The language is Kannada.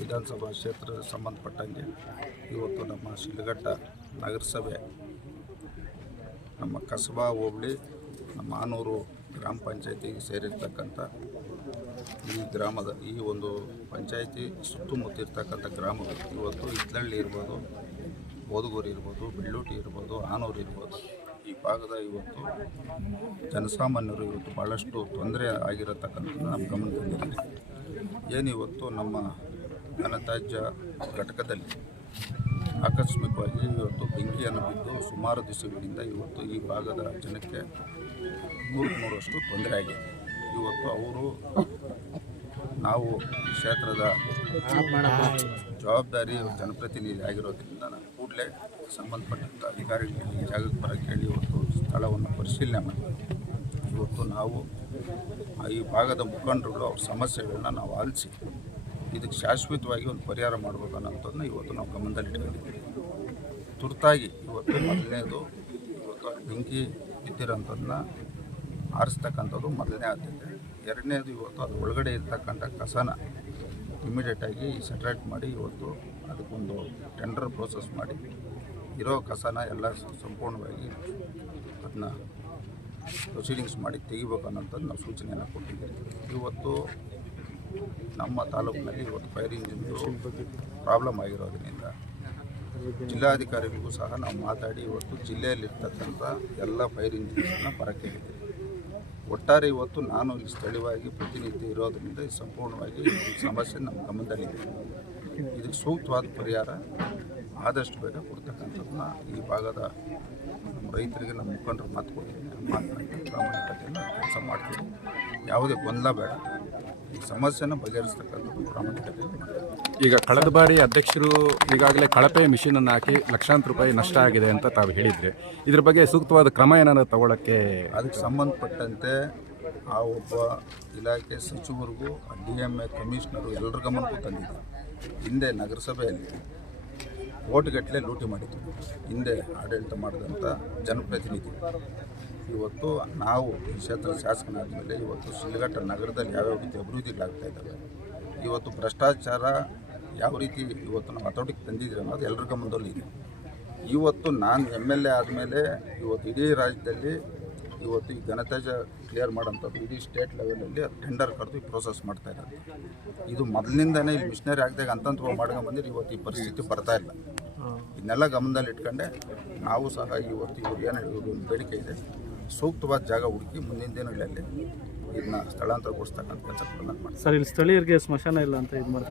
ವಿಧಾನಸಭಾ ಕ್ಷೇತ್ರದ ಸಂಬಂಧಪಟ್ಟಂಗೆ ಇವತ್ತು ನಮ್ಮ ಶಿಡ್ಲಘಟ್ಟ ನಗರಸಭೆ, ನಮ್ಮ ಕಸಬಾ ಹೋಬಳಿ, ನಮ್ಮ ಆನೂರು ಗ್ರಾಮ ಪಂಚಾಯತಿಗೆ ಸೇರಿರ್ತಕ್ಕಂಥ ಈ ಗ್ರಾಮದ ಈ ಒಂದು ಪಂಚಾಯತಿ ಸುತ್ತಮುತ್ತ ಇರ್ತಕ್ಕಂಥ ಗ್ರಾಮಗಳು ಇವತ್ತು ಇತ್ಲಳ್ಳಿ ಇರ್ಬೋದು, ಬೋದಗೂರು ಇರ್ಬೋದು, ಬೆಳ್ಳೂಟಿ ಇರ್ಬೋದು, ಆನೂರು ಇರ್ಬೋದು, ಈ ಭಾಗದ ಇವತ್ತು ಜನಸಾಮಾನ್ಯರು ಇವತ್ತು ಭಾಳಷ್ಟು ತೊಂದರೆ ಆಗಿರತಕ್ಕಂಥದ್ದು ನಮ್ಮ ಗಮನದಲ್ಲಿ ಏನಿವತ್ತು ನಮ್ಮ ಘನತ್ಯಾಜ್ಯ ಘಟಕದಲ್ಲಿ ಆಕಸ್ಮಿಕವಾಗಿ ಇವತ್ತು ಬೆಂಕಿಯನ್ನು ಬಿದ್ದು ಸುಮಾರು ದಿವಸಗಳಿಂದ ಇವತ್ತು ಈ ಭಾಗದ ಜನಕ್ಕೆ 300ರಷ್ಟು ತೊಂದರೆ ಆಗಿದೆ. ಇವತ್ತು ಅವರು ನಾವು ಕ್ಷೇತ್ರದ ಜವಾಬ್ದಾರಿ ಜನಪ್ರತಿನಿಧಿ ಆಗಿರೋದ್ರಿಂದ ನಾನು ಕೂಡಲೇ ಸಂಬಂಧಪಟ್ಟಂಥ ಅಧಿಕಾರಿಗಳಿಗೆ ಜಾಗಕ್ಕೆ ಬರೋಕ್ಕೆ ಹೇಳಿ ಇವತ್ತು ಸ್ಥಳವನ್ನು ಪರಿಶೀಲನೆ ಮಾಡಿ ಇವತ್ತು ನಾವು ಈ ಭಾಗದ ಮುಖಂಡರುಗಳು ಅವ್ರ ಸಮಸ್ಯೆಗಳನ್ನ ನಾವು ಆಲಿಸಿ ಇದಕ್ಕೆ ಶಾಶ್ವತವಾಗಿ ಒಂದು ಪರಿಹಾರ ಮಾಡಬೇಕು ಅನ್ನೋಂಥದ್ದನ್ನ ಇವತ್ತು ನಾವು ಗಮನದಲ್ಲಿಟ್ಕೊಂಡಿದ್ದೀವಿ. ತುರ್ತಾಗಿ ಇವತ್ತು ಮೊದಲನೇದು ಇವತ್ತು ಬೆಂಕಿ ಬಿದ್ದಿರೋಂಥದ್ದನ್ನ ಆರಿಸ್ತಕ್ಕಂಥದ್ದು ಮೊದಲನೇ ಆದ್ಯತೆ. ಎರಡನೇದು ಇವತ್ತು ಅದು ಒಳಗಡೆ ಇರ್ತಕ್ಕಂಥ ಕಸನ ಇಮಿಡಿಯೇಟಾಗಿ ಸೆಟ್ರೇಟ್ ಮಾಡಿ ಇವತ್ತು ಅದಕ್ಕೊಂದು ಟೆಂಡರ್ ಪ್ರೋಸೆಸ್ ಮಾಡಿ ಇರೋ ಕಸನ ಎಲ್ಲ ಸಂಪೂರ್ಣವಾಗಿ ಅದನ್ನ ಪ್ರೊಸೀಡಿಂಗ್ಸ್ ಮಾಡಿ ತೆಗಿಬೇಕು ಅನ್ನೋಂಥದ್ದು ನಾವು ಸೂಚನೆಯನ್ನು ಕೊಟ್ಟಿದ್ದೀವಿ. ಇವತ್ತು ನಮ್ಮ ತಾಲೂಕಿನಲ್ಲಿ ಇವತ್ತು ಫೈರ್ ಇಂಜಿನ್ದು ಪ್ರಾಬ್ಲಮ್ ಆಗಿರೋದ್ರಿಂದ ಜಿಲ್ಲಾಧಿಕಾರಿಗಳಿಗೂ ಸಹ ನಾವು ಮಾತಾಡಿ ಇವತ್ತು ಜಿಲ್ಲೆಯಲ್ಲಿರ್ತಕ್ಕಂಥ ಎಲ್ಲ ಫೈರ್ ಇಂಜಿನ್ಸನ್ನು ಬರಕ್ಕೆ ಹೇಳಿದ್ದೀವಿ. ಒಟ್ಟಾರೆ ಇವತ್ತು ನಾನು ಇಲ್ಲಿ ಸ್ಥಳೀಯವಾಗಿ ಪ್ರತಿನಿತ್ಯ ಇರೋದರಿಂದ ಈ ಸಂಪೂರ್ಣವಾಗಿ ಈ ಸಮಸ್ಯೆ ನಮ್ಮ ಗಮನದಲ್ಲಿದೆ. ಇದಕ್ಕೆ ಸೂಕ್ತವಾದ ಪರಿಹಾರ ಆದಷ್ಟು ಬೇಗ ಕೊಡ್ತಕ್ಕಂಥದ್ದನ್ನ ಈ ಭಾಗದ ನಮ್ಮ ರೈತರಿಗೆ ನಮ್ಮ ಮುಖಂಡರು ಮಾತು ಕೊಡ್ತೀನಿ. ಮಾತನಾಡಿ ಪ್ರಾಮಾಣಿಕತೆಯನ್ನು ಕೆಲಸ ಮಾಡ್ತೀವಿ. ಯಾವುದೇ ಗೊಂದಲ ಬೇಡ, ಈ ಸಮಸ್ಯೆನ ಬಗೆಹರಿಸ್ತಕ್ಕಂಥದ್ದು ಪ್ರಾಮಾಣಿಕತೆಯನ್ನು ಮಾಡ್ತೀವಿ. ಈಗ ಕಳೆದ ಬಾರಿ ಅಧ್ಯಕ್ಷರು ಈಗಾಗಲೇ ಕಳಪೆ ಮಿಷಿನನ್ನು ಹಾಕಿ ಲಕ್ಷಾಂತರ ರೂಪಾಯಿ ನಷ್ಟ ಆಗಿದೆ ಅಂತ ತಾವು ಹೇಳಿದರೆ, ಇದ್ರ ಬಗ್ಗೆ ಸೂಕ್ತವಾದ ಕ್ರಮ ಏನಾದರೂ ತಗೊಳ್ಳೋಕ್ಕೆ ಅದಕ್ಕೆ ಸಂಬಂಧಪಟ್ಟಂತೆ ಆ ಒಬ್ಬ ಇಲಾಖೆ ಸಚಿವರಿಗೂ DMA ಕಮಿಷನರು ಎಲ್ಲರ ಗಮನಕ್ಕೂ ತಂದಿದ್ದಾರೆ. ಹಿಂದೆ ನಗರಸಭೆಯಲ್ಲಿ ಕೋಟಿಗಟ್ಟಲೆ ಲೂಟಿ ಮಾಡಿದ್ರು ಹಿಂದೆ ಆಡಳಿತ ಮಾಡಿದಂಥ ಜನಪ್ರತಿನಿಧಿ. ಇವತ್ತು ನಾವು ಈ ಕ್ಷೇತ್ರದ ಶಾಸಕನಾದ ಮೇಲೆ ಇವತ್ತು ಶಿಡ್ಲಘಟ್ಟ ನಗರದಲ್ಲಿ ಯಾವ್ಯಾವ ರೀತಿ ಅಭಿವೃದ್ಧಿಗಳಾಗ್ತಾ ಇದ್ದಾವೆ, ಇವತ್ತು ಭ್ರಷ್ಟಾಚಾರ ಯಾವ ರೀತಿ ಇವತ್ತು ನಾವು ಹತೋಟಿಗೆ ತಂದಿದ್ದೀವಿ ಅನ್ನೋದು ಎಲ್ಲರ ಗಮನದಲ್ಲಿ ಇದೆ. ಇವತ್ತು ನಾನು MLA ಆದಮೇಲೆ ಇವತ್ತು ಇಡೀ ರಾಜ್ಯದಲ್ಲಿ ಇವತ್ತು ಈ ಘನತ್ಯಾಜ್ಯ ಕ್ಲಿಯರ್ ಮಾಡೋಂಥದ್ದು ಇಡೀ ಸ್ಟೇಟ್ ಲೆವೆಲಲ್ಲಿ ಟೆಂಡರ್ ಕರೆದು ಈ ಪ್ರೋಸೆಸ್ ಮಾಡ್ತಾ ಇದ್ದಾರೆ. ಇದು ಮೊದಲಿಂದನೇ ಇಲ್ಲಿ ಮಿಷನರಿ ಆಗದಾಗ ಹಂತವಾಗಿ ಮಾಡ್ಕೊಂಬಂದಿರು ಇವತ್ತು ಈ ಪರಿಸ್ಥಿತಿ ಬರ್ತಾ ಇಲ್ಲ. ಇದನ್ನೆಲ್ಲ ಗಮನದಲ್ಲಿ ಇಟ್ಕೊಂಡೆ ನಾವು ಸಹ ಇವತ್ತು ಇವ್ರು ಏನು ಒಂದು ಬೇಡಿಕೆ ಇದೆ, ಸೂಕ್ತವಾದ ಜಾಗ ಹುಡುಕಿ ಮುಂದಿನ ದಿನಗಳಲ್ಲಿ ಇದನ್ನ ಸ್ಥಳಾಂತರಗೊಳಿಸ್ತಕ್ಕಂಥ ಕೆಲಸ ಮಾಡ್ತೀವಿ. ಸರ್, ಇಲ್ಲಿ ಸ್ಥಳೀಯರಿಗೆ ಸ್ಮಶಾನ ಇಲ್ಲ ಅಂತ ಇದು ಮಾಡ್ತಾರೆ.